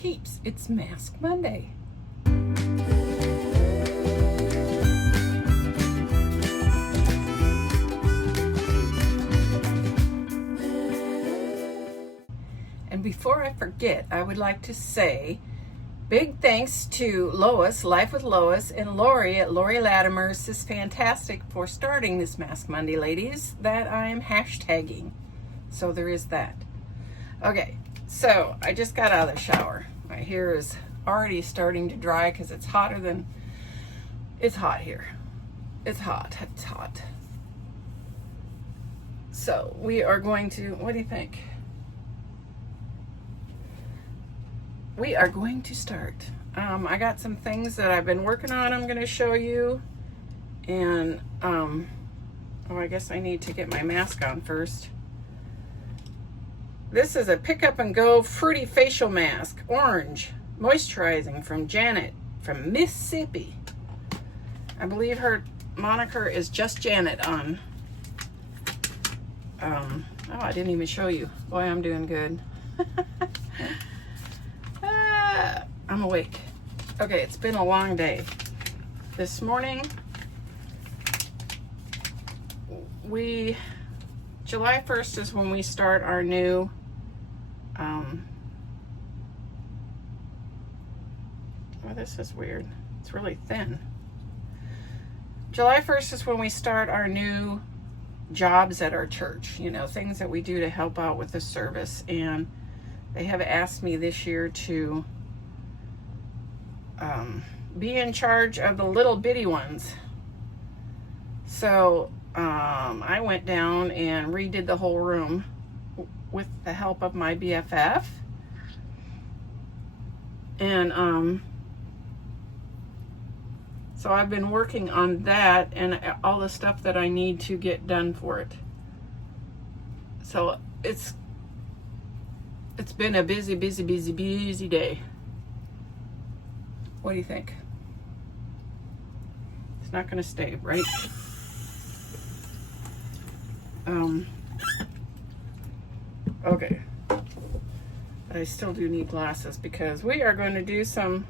peeps? It's Mask Monday. And before I forget, I would like to say big thanks to Lois, Life with Lois, and Lori at Lori Latimer's Sisfantastic for starting this Mask Monday, ladies, that I'm hashtagging. So there is that. Okay, so I just got out of the shower. My hair is already starting to dry because it's hotter than, it's hot here. It's hot. So we are going to, what do you think? We are going to start. I got some things that I've been working on I'm going to show you. And, oh, I guess I need to get my mask on first. This is a pick up and go fruity facial mask, orange, moisturizing from Janet from Mississippi. I believe her moniker is Just Janet on. Oh, I didn't even show you. Boy, I'm doing good. I'm awake. Okay, it's been a long day. This morning, July 1st is when we start our new, oh, this is weird. It's really thin. July 1st is when we start our new jobs at our church, you know, things that we do to help out with the service. And they have asked me this year to be in charge of the little bitty ones. So I went down and redid the whole room with the help of my BFF. And so I've been working on that and all the stuff that I need to get done for it. So it's been a busy day. What do you think? It's not going to stay, right? Okay. But I still do need glasses because we are going to do some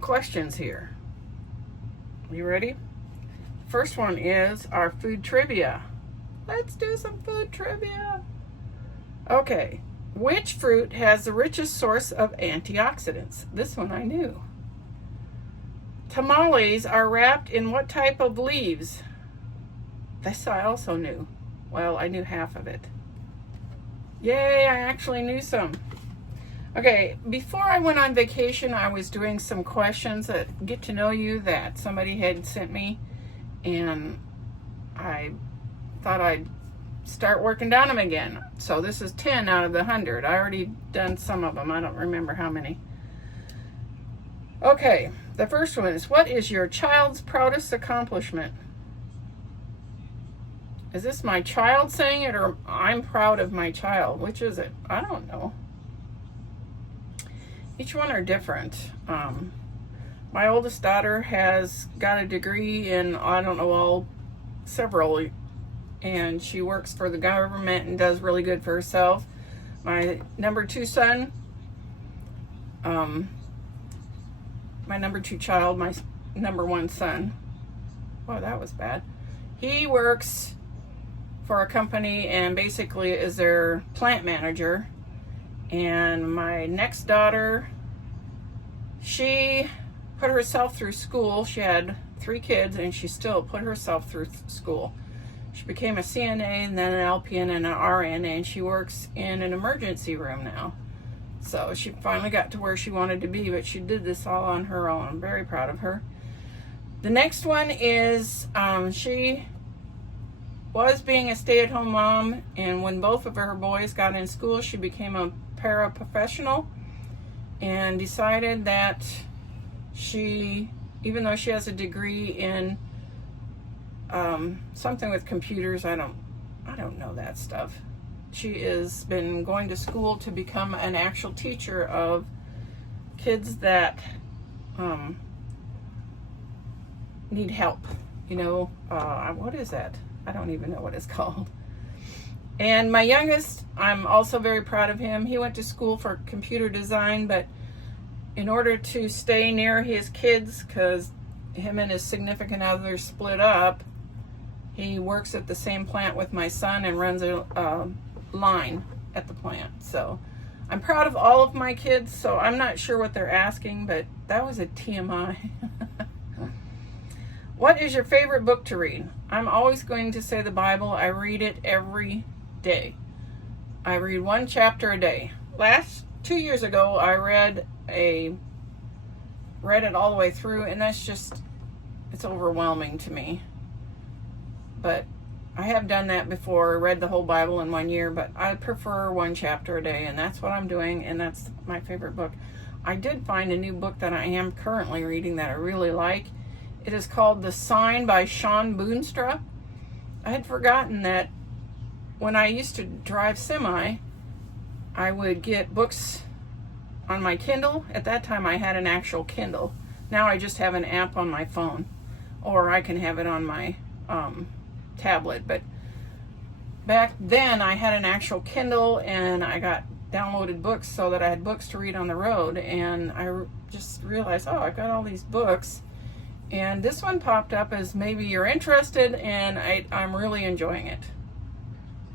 questions here. You ready? First one is our food trivia. Let's do some food trivia. Okay. Which fruit has the richest source of antioxidants? This one I knew. Tamales are wrapped in what type of leaves? This I also knew. Well, I knew half of it. Yay, I actually knew some. Okay, before I went on vacation, I was doing some questions that get to know you that somebody had sent me, and I thought I'd start working down them again. So this is 10 out of the 100. I already done some of them. I don't remember how many. Okay, the first one is, what is your child's proudest accomplishment? Is this my child saying it, or I'm proud of my child? Which is it? I don't know. Each one are different. My oldest daughter has got a degree in, I don't know, several, and she works for the government and does really good for herself. My number two son, my number two child, my number one son, oh, that was bad. He works for a company and basically is their plant manager. And my next daughter, she put herself through school. She had 3 kids and she still put herself through school. She became a CNA and then an LPN and an RN, and she works in an emergency room now. So she finally got to where she wanted to be, but she did this all on her own. I'm very proud of her. The next one is she was being a stay-at-home mom, and when both of her boys got in school, she became a paraprofessional and decided that she, even though she has a degree in something with computers, I don't know that stuff. She has been going to school to become an actual teacher of kids that need help. You know, what is that? I don't even know what it's called. And my youngest, I'm also very proud of him. He went to school for computer design, but in order to stay near his kids, because him and his significant other split up, he works at the same plant with my son and runs a line at the plant. So I'm proud of all of my kids, so I'm not sure what they're asking, but that was a TMI. What is your favorite book to read? I'm always going to say the Bible. I read it every day. I read one chapter a day. 2 years ago, I read it all the way through, and it's overwhelming to me. But I have done that before, read the whole Bible in 1 year, but I prefer one chapter a day, and that's what I'm doing, and that's my favorite book. I did find a new book that I am currently reading that I really like. It is called The Sign by Sean Boonstra. I had forgotten that when I used to drive semi, I would get books on my Kindle. At that time, I had an actual Kindle. Now I just have an app on my phone, or I can have it on my tablet. But back then, I had an actual Kindle, and I got downloaded books so that I had books to read on the road. And I just realized, oh, I've got all these books. And this one popped up as maybe you're interested, and I'm really enjoying it.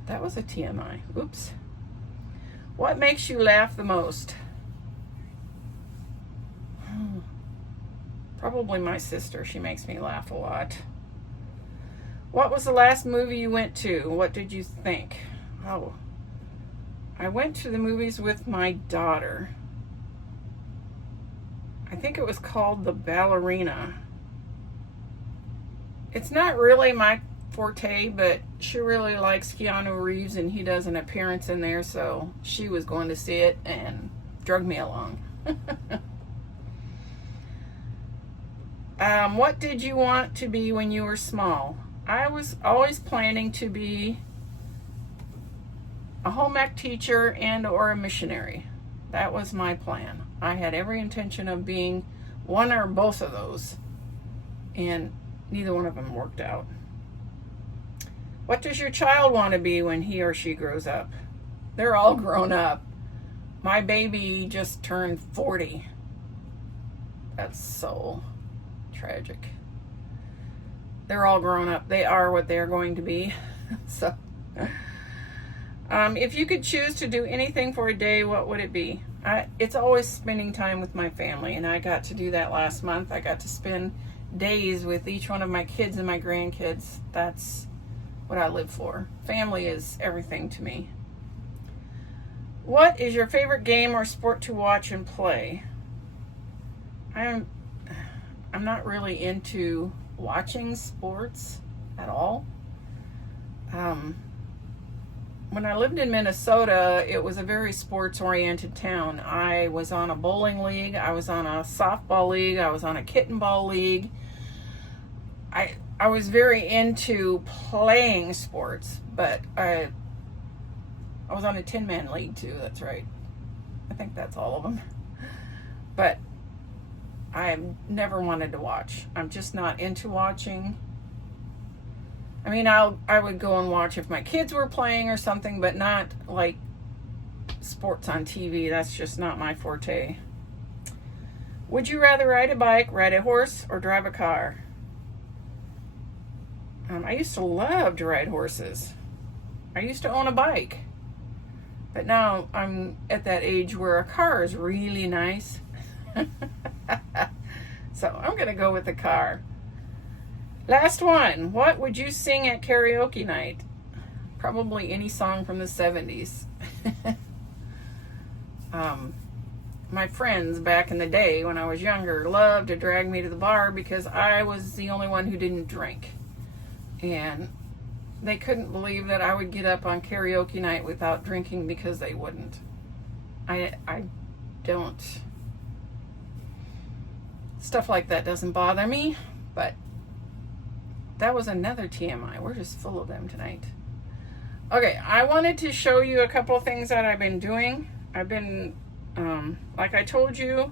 That was a TMI. Oops. What makes you laugh the most? Probably my sister. She makes me laugh a lot. What was the last movie you went to? What did you think? Oh, I went to the movies with my daughter. I think it was called The Ballerina. It's not really my forte, but she really likes Keanu Reeves, and he does an appearance in there, so she was going to see it and drug me along. What did you want to be when you were small? I was always planning to be a home ec teacher and or a missionary. That was my plan. I had every intention of being one or both of those, and neither one of them worked out. What does your child want to be when he or she grows up? They're all grown up. My baby just turned 40. That's so tragic. They're all grown up. They are what they're going to be. So, if you could choose to do anything for a day, what would it be? It's always spending time with my family, and I got to do that last month. I got to spend days with each one of my kids and my grandkids. That's what I live for. Family is everything to me. What is your favorite game or sport to watch and play? I'm not really into watching sports at all. When I lived in Minnesota, it was a very sports-oriented town. I was on a bowling league, I was on a softball league, I was on a kitten ball league. I was very into playing sports, but I was on a 10-man league too, that's right. I think that's all of them. But I never wanted to watch. I'm just not into watching. I mean, I would go and watch if my kids were playing or something, but not like sports on TV. That's just not my forte. Would you rather ride a bike, ride a horse, or drive a car? I used to love to ride horses. I used to own a bike. But now I'm at that age where a car is really nice. So I'm going to go with the car. Last one. What would you sing at karaoke night? Probably any song from the 70s. My friends back in the day when I was younger loved to drag me to the bar because I was the only one who didn't drink. And they couldn't believe that I would get up on karaoke night without drinking because they wouldn't. I don't. Stuff like that doesn't bother me, but that was another TMI. We're just full of them tonight. Okay, I wanted to show you a couple of things that I've been doing. I've been, like I told you,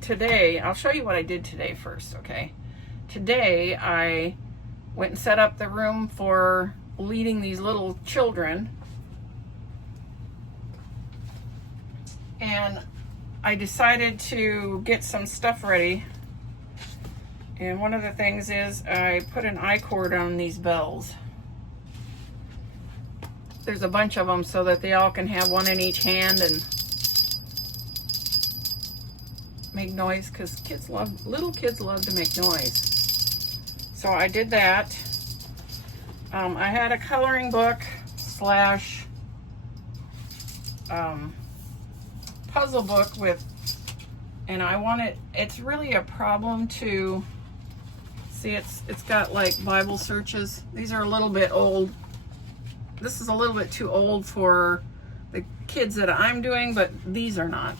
today, I'll show you what I did today first, okay? today I went and set up the room for leading these little children. And I decided to get some stuff ready. And one of the things is I put an I-cord on these bells. There's a bunch of them so that they all can have one in each hand and make noise, because little kids love to make noise. So I did that. I had a coloring book slash puzzle book with, and I wanted, it's really a problem to see, it's got like Bible searches. These are a little bit old. This is a little bit too old for the kids that I'm doing, but these are not.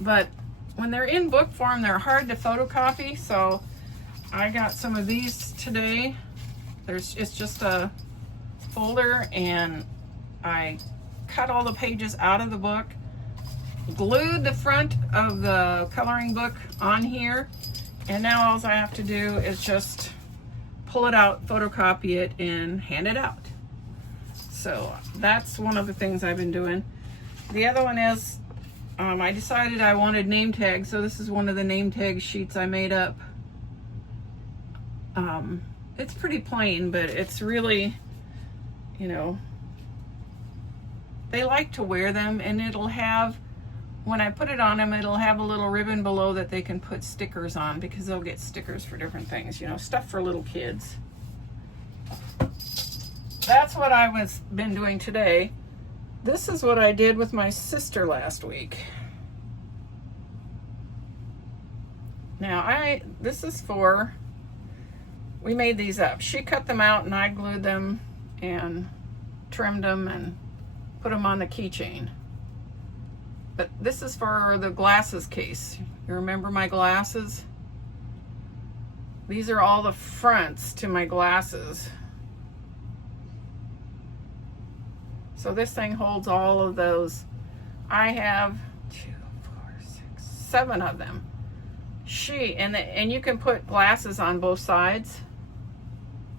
But when they're in book form, they're hard to photocopy, so I got some of these today. It's just a folder, and I cut all the pages out of the book, glued the front of the coloring book on here, and now all I have to do is just pull it out, photocopy it, and hand it out. So that's one of the things I've been doing. The other one is I decided I wanted name tags, so this is one of the name tag sheets I made up. It's pretty plain, but it's really, you know, they like to wear them, and it'll have, when I put it on them, it'll have a little ribbon below that they can put stickers on, because they'll get stickers for different things, you know, stuff for little kids. That's what I was been doing today. This is what I did with my sister last week. Now this is for, we made these up. She cut them out and I glued them and trimmed them and put them on the keychain. But this is for the glasses case. You remember my glasses? These are all the fronts to my glasses. So this thing holds all of those. I have 2, 4, 6, 7 of them. And you can put glasses on both sides.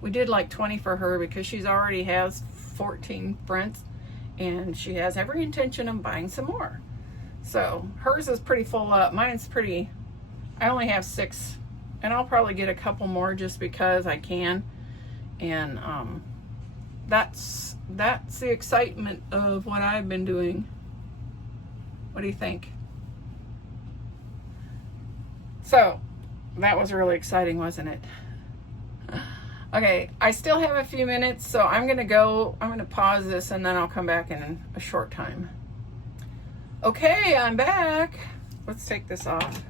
We did like 20 for her because she's already has 14 fronts, and she has every intention of buying some more. So hers is pretty full up. Mine's pretty, I only have 6, and I'll probably get a couple more just because I can. And that's the excitement of what I've been doing. What do you think? So that was really exciting, wasn't it? Okay, I still have a few minutes, so I'm gonna pause this and then I'll come back in a short time. Okay, I'm back. Let's take this off.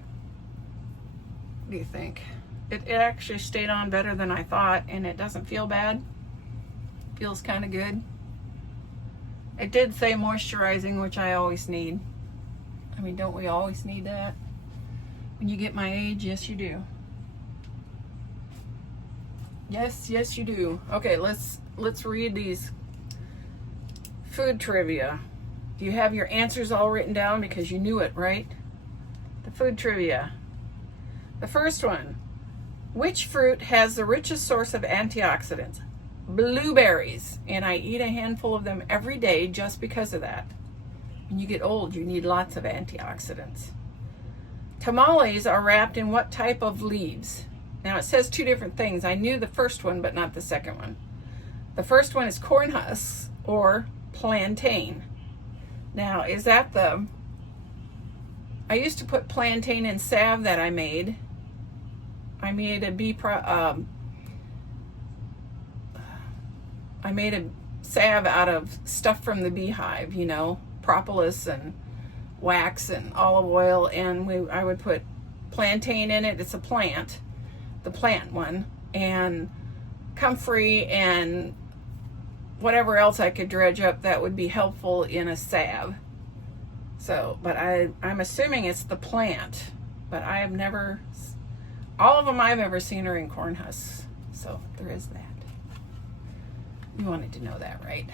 What do you think? It actually stayed on better than I thought, and it doesn't feel bad. Feels kind of good. It did say moisturizing, which I always need. I mean, don't we always need that? When you get my age, yes you do. Yes you do. Okay, let's read these food trivia. Do you have your answers all written down? Because you knew it, right? The food trivia. The first one. Which fruit has the richest source of antioxidants? Blueberries. And I eat a handful of them every day just because of that. When you get old, you need lots of antioxidants. Tamales are wrapped in what type of leaves? Now it says 2 different things. I knew the first one, but not the second one. The first one is corn husks or plantain. Now, is that I used to put plantain in salve that I made. I made a salve out of stuff from the beehive, you know, propolis and wax and olive oil, and I would put plantain in it. It's a plant, the plant one, and comfrey and whatever else I could dredge up that would be helpful in a salve. So, but I'm assuming it's the plant, but I have never, all of them I've ever seen are in corn husks. So there is that. You wanted to know that, right?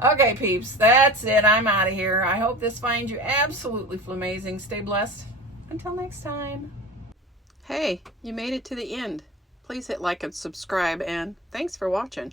Okay, peeps, that's it. I'm out of here. I hope this finds you absolutely flamazing. Stay blessed, and Until next time. Hey, you made it to the end. Please hit like and subscribe, and thanks for watching.